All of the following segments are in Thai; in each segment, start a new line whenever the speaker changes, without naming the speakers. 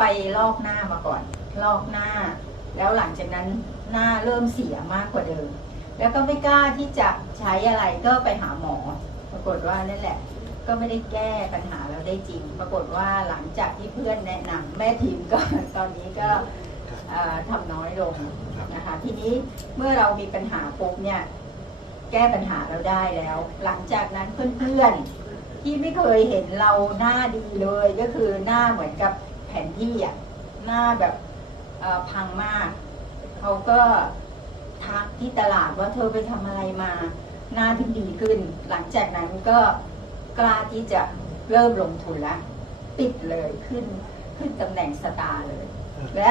ไปลอกหน้ามาก่อน ลอกหน้า แล้วหลังจากนั้นหน้าเริ่มเสียมากกว่าเดิม แล้วก็ไม่กล้าที่จะใช้อะไรก็ไปหาหมอ ปรากฏว่านั่นแหละ ก็ไม่ได้แก้ปัญหาเราได้จริง ปรากฏว่าหลังจากที่เพื่อนแนะนำแม่ทีมก็ตอนนี้ก็เอ่อทำน้อยลงนะคะทีนี้เมื่อเรามีปัญหาปุ๊บเนี่ยแก้ปัญหาเราได้แล้ว หลังจากนั้นเพื่อนๆที่ไม่เคยเห็นเราหน้าดีเลย ก็คือหน้าเหมือนกับ แผนที่อะหน้าแบบเอ่อพังมาก เขาก็ทักที่ตลาดว่าเธอไปทำอะไรมา หน้าถึงดีขึ้น หลังจากนั้นก็กล้าที่จะเริ่มลงทุนแล้วปิดเลยขึ้นขึ้นตำแหน่งสตาร์เลย และ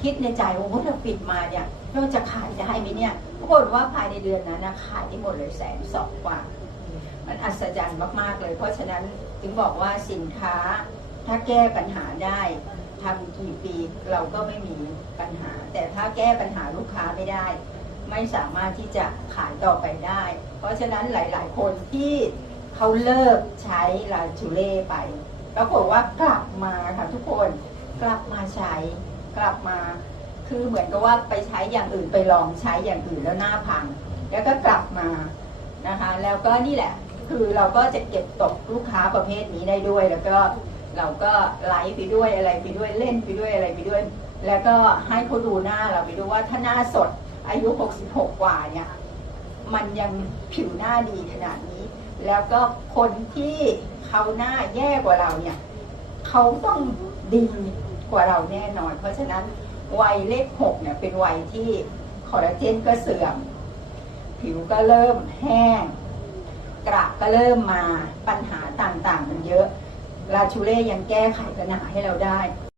คิดในใจว่าโอ้เราปิดมาเนี่ยเราจะขายได้ไหมเนี่ยปรากฏว่าภายในเดือนนั้นนะขายได้หมดเลยแสนสองกว่า มันอัศจรรย์มากๆเลย เพราะฉะนั้นถึงบอกว่าสินค้า ถ้าแก้ปัญหาได้ทำกี่ปีเราก็ไม่มีปัญหา แต่ถ้าแก้ปัญหาลูกค้าไม่ได้ ไม่สามารถที่จะขายต่อไปได้ เพราะฉะนั้นหลาย ๆ คนที่เขาเลิกใช้ลาจูเล่ไปปรากฏว่ากลับมาค่ะทุกคนกลับมาใช้กลับมา คือเหมือนกับว่าไปใช้อย่างอื่นไปลองใช้อย่างอื่นแล้วหน้าพัง แล้วก็กลับมานะคะ แล้วก็นี่แหละ คือเราก็จะเก็บตกลูกค้าประเภทนี้ได้ด้วยแล้วก็ เราก็ไลฟ์ไปด้วยอะไรไปด้วยเล่นไปด้วยอะไรไปด้วย แล้วก็ให้เขาดูหน้าเราไปดูว่าถ้าหน้าสดอายุ 66 กว่าเนี่ย มันยังผิวหน้าดีขนาดนี้ แล้วก็คนที่เขาหน้าแย่กว่าเราเนี่ยเขาต้องดีกว่าเราแน่นอน เพราะฉะนั้นวัยเลขหกเนี่ยเป็นวัยที่คอลลาเจนก็เสื่อม ผิวก็เริ่มแห้ง กระก็เริ่มมาปัญหาต่างๆมัน เยอะลาชูเล่ยังแก้ไขปัญหาให้เราได้